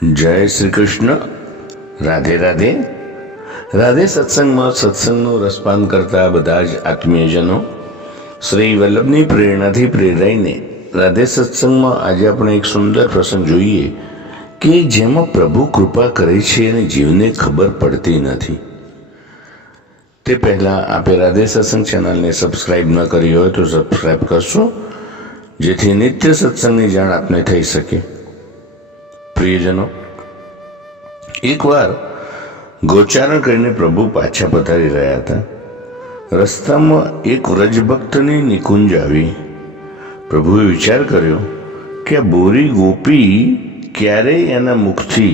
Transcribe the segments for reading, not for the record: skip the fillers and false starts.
જય શ્રી કૃષ્ણ. રાધે રાધે. રાધે સત્સંગમાં સત્સંગનું રસપાન કરતા બધા જ આત્મીયજનો શ્રી વલ્લભની પ્રેરણાથી પ્રેરાઈને રાધે સત્સંગમાં આજે આપણે એક સુંદર પ્રસંગ જોઈએ કે જેમાં પ્રભુ કૃપા કરે છે અને જીવને ખબર પડતી નથી. તે પહેલાં આપે રાધે સત્સંગ ચેનલને સબસ્ક્રાઈબ ન કરી હોય તો સબસ્ક્રાઈબ કરશો, જેથી નિત્ય સત્સંગની જાણ આપને થઈ શકે. પ્રિયજનો, એકવાર ગોચારણ કરીને પ્રભુ પાછા પધારી રહ્યા હતા. રસ્તામાં એક વ્રજભક્તની નિકુંજ આવી. પ્રભુએ વિચાર કર્યો કે આ બોરી ગોપી ક્યારેય એના મુખથી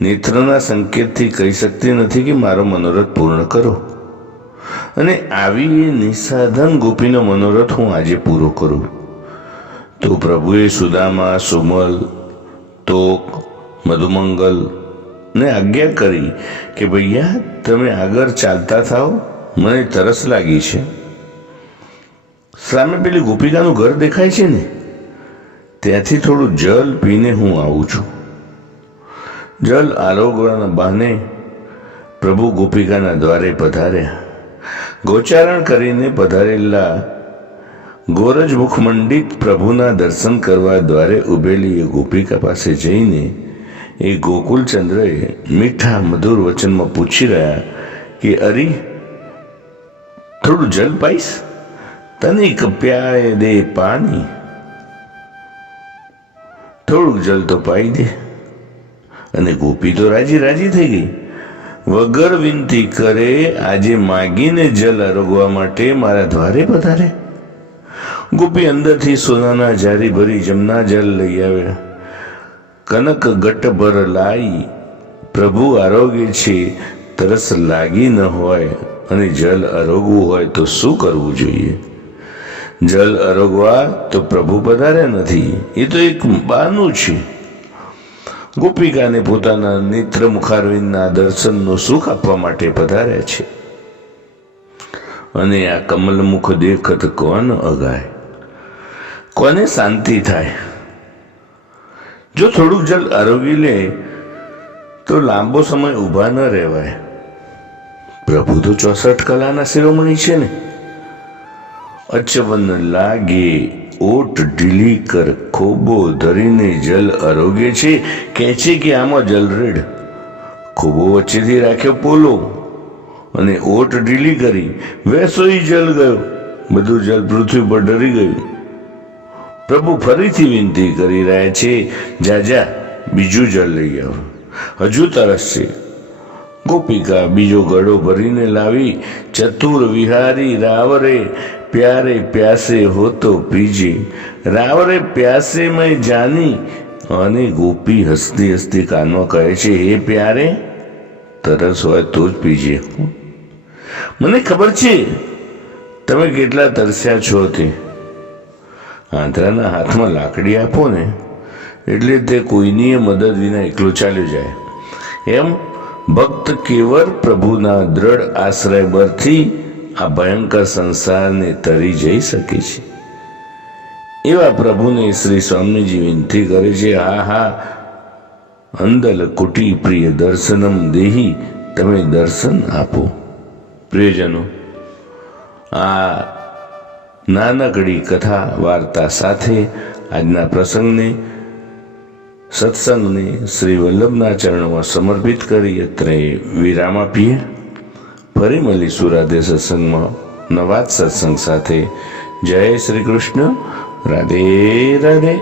નેત્રના સંકેતથી કહી શકતી નથી કે મારો મનોરથ પૂર્ણ કરો, અને આવી એ નિસાધન ગોપીનો મનોરથ હું આજે પૂરો કરું. તો પ્રભુએ સુદામા, સુમલ, તોક, મધુમંગલ ને આજ્ઞા કરી કે ભૈયા તમે આગળ ચાલતા થાઓ, મને તરસ લાગી છે. સામે પેલી ગોપિકાનું ઘર દેખાય છે ને, ત્યાંથી થોડું જલ પીને હું આવું છું. જલ આરોગવાના બહાને પ્રભુ ગોપિકાના દ્વારે પધાર્યા. ગોચારણ કરીને પધારેલા ગોરજ મુખમંડિત પ્રભુના દર્શન કરવા દ્વારે ઉભેલી એ ગોપિકા પાસે જઈને એ ગોકુલચંદ્રએ મીઠા મધુર વચનમાં પૂછી રહ્યા કે અરી થોડું જલ પાઈશ, તને કપ્યાય દે પાણી, થોડુંક જલ તો પાઈ દે. અને ગોપી તો રાજી રાજી થઈ ગઈ. વગર વિનંતી કરે આજે માગીને જલ આરોગવા માટે મારા દ્વારે પધારે. ગોપી અંદરથી સોનાના જારી ભરી જમના જલ લઈ આવ્યા. કનક ગટભર લાઈ પ્રભુ આરોગે છે. તરસ લાગી ન હોય અને જલ આરોગવું હોય તો શું કરવું જોઈએ? જલ આરોગવા તો પ્રભુ પધાર્યા નથી, એ તો એક બહાનું છે. ગોપિકાને પોતાના નેત્ર મુખારવિંદના દર્શનનું સુખ આપવા માટે પધાર્યા છે. અને આ કમલમુખ દેખત કોણ અગાય, કોને શાંતિ થાય? જો થોડુંક જલ આરોગી લે તો લાંબો સમય ઊભા ન રહેવાય. પ્રભુ તો 64 કલાના શિરોમણી છે ને. અચવન લાગે ઓટ ઢીલી કર, ખોબો ધરીને જલ આરોગે છે. કહે છે કે આમાં જલ રેડ. ખોબો વચ્ચેથી રાખ્યો પોલો અને ઓટ ઢીલી કરી વેસોઈ જલ ગયો. બધું જલ પૃથ્વી પર ડરી ગયું. પ્રભુ ફરીથી વિનંતી કરી રહ્યા છે, જા જા બીજું જલ લઈ આવ, હજુ તરસ છે. ગોપિકા બીજો ગળો ભરીને લાવી. ચતુર વિહારી રાવરે પ્યારે પ્યાસે હો તો પીજે, રાવરે પ્યાસે મેં જાની. અને ગોપી હસતી હસતી કાનમાં કહે છે, હે પ્યારે, તરસ હોય તો જ પીજે. મને ખબર છે તમે કેટલા તરસ્યા છો. તે આંધળાના હાથમાં લાકડી આપો ને એટલે તે કોઈની મદદ વિના એકલો ચાલ્યો જાય. એમ ભક્ત કેવળ પ્રભુના દ્રઢ આશ્રય બરથી આ ભયંકર સંસારને તરી જઈ શકે છે. એવા પ્રભુને શ્રી સ્વામીજી વિનંતી કરે છે, હા હા અંદલ કુટી પ્રિય દર્શનમ દેહી, તમે દર્શન આપો. પ્રિયજનો, આ નાનકડી કથા વાર્તા સાથે આજના પ્રસંગને સત્સંગને શ્રી વલ્લભના ચરણોમાં સમર્પિત કરી અત્રે વિરામ આપીએ. ફરી મળીશું રાધે સત્સંગમાં નવા જ સત્સંગ સાથે. જય શ્રી કૃષ્ણ. રાધે રાધે.